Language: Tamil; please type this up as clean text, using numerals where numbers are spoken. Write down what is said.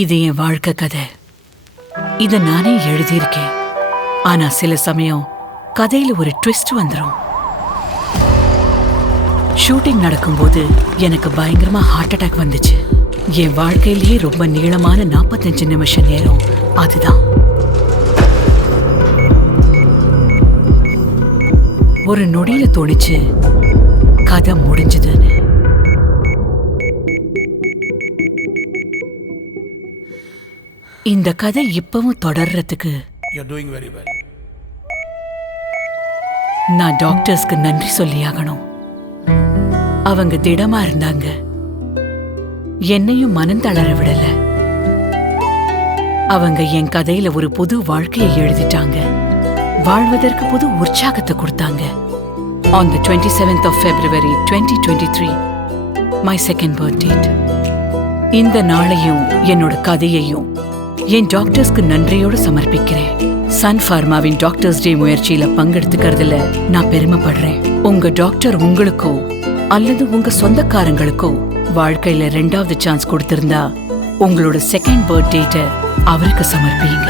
இது என் வாழ்க்கை கதை. இத நானே எழுதியிருக்கேன். ஆனா சில சமயம் கதையில ஒரு ட்விஸ்ட் வந்துரும். ஷூட்டிங் நடக்கும்போது எனக்கு பயங்கரமா ஹார்ட் அட்டாக் வந்துச்சு. என் வாழ்க்கையிலேயே ரொம்ப நீளமான 45 நிமிஷ நேரம் அதுதான். ஒரு நொடியில தோணிச்சு கதை முடிஞ்சதுன்னு. இந்த கதை இப்பவும் தொடர்றதுக்கு நான் டாக்டர்ஸ்க்கு நன்றி சொல்லியாகணும். அவங்க திடமா இருந்தாங்க, என்னையும் மனம் தளர விடல. அவங்க என் கதையில ஒரு புது வாழ்க்கையை எழுதிட்டாங்க, வாழ்வதற்கு புது உற்சாகத்தை கொடுத்தாங்க. On the 27th of February 2023, my second birth date. இந்த நாளையும் என்னோட கதையையும் என் டாக்டர்ஸ்க்கு நன்றியோடு சமர்ப்பிக்கிறேன். சன் ஃபார்மாவின் டாக்டர்ஸ் டே முயற்சியில பங்கெடுத்துக்கிறதுல நான் பெருமைப்படுறேன். உங்க டாக்டர் உங்களுக்கோ அல்லது உங்க சொந்தக்காரங்களுக்கோ வாழ்க்கையில 2வது சான்ஸ் கொடுத்திருந்தா உங்களோட செகண்ட் பர்த் டேட்டை அவருக்கு சமர்ப்பிங்க.